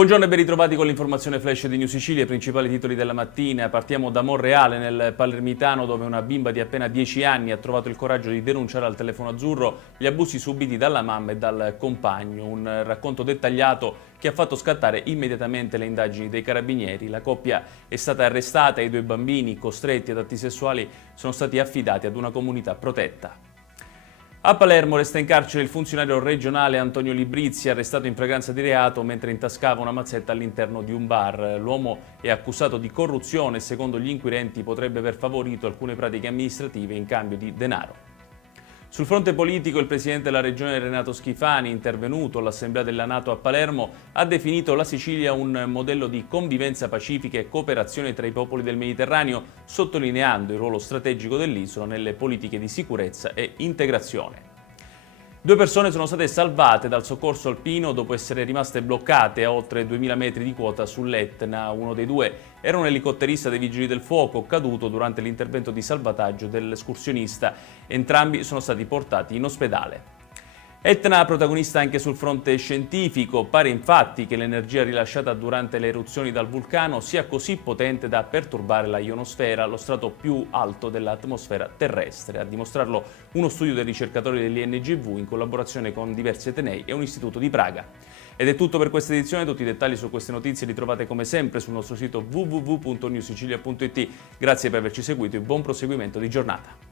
Buongiorno e ben ritrovati con l'informazione flash di New Sicilia, i principali titoli della mattina. Partiamo da Monreale, nel Palermitano, dove una bimba di appena 10 anni ha trovato il coraggio di denunciare al telefono azzurro gli abusi subiti dalla mamma e dal compagno. Un racconto dettagliato che ha fatto scattare immediatamente le indagini dei carabinieri. La coppia è stata arrestata e i due bambini, costretti ad atti sessuali, sono stati affidati ad una comunità protetta. A Palermo resta in carcere il funzionario regionale Antonio Librizzi, arrestato in flagranza di reato mentre intascava una mazzetta all'interno di un bar. L'uomo è accusato di corruzione e secondo gli inquirenti potrebbe aver favorito alcune pratiche amministrative in cambio di denaro. Sul fronte politico il presidente della regione Renato Schifani, intervenuto all'Assemblea della NATO a Palermo, ha definito la Sicilia un modello di convivenza pacifica e cooperazione tra i popoli del Mediterraneo, sottolineando il ruolo strategico dell'isola nelle politiche di sicurezza e integrazione. 2 persone sono state salvate dal soccorso alpino dopo essere rimaste bloccate a oltre 2000 metri di quota sull'Etna. Uno dei due era un elicotterista dei Vigili del Fuoco caduto durante l'intervento di salvataggio dell'escursionista. Entrambi sono stati portati in ospedale. Etna protagonista anche sul fronte scientifico. Pare infatti che l'energia rilasciata durante le eruzioni dal vulcano sia così potente da perturbare la ionosfera, lo strato più alto dell'atmosfera terrestre. A dimostrarlo uno studio dei ricercatori dell'INGV in collaborazione con diversi atenei e un istituto di Praga. Ed è tutto per questa edizione. Tutti i dettagli su queste notizie li trovate come sempre sul nostro sito www.newsicilia.it. Grazie per averci seguito e buon proseguimento di giornata.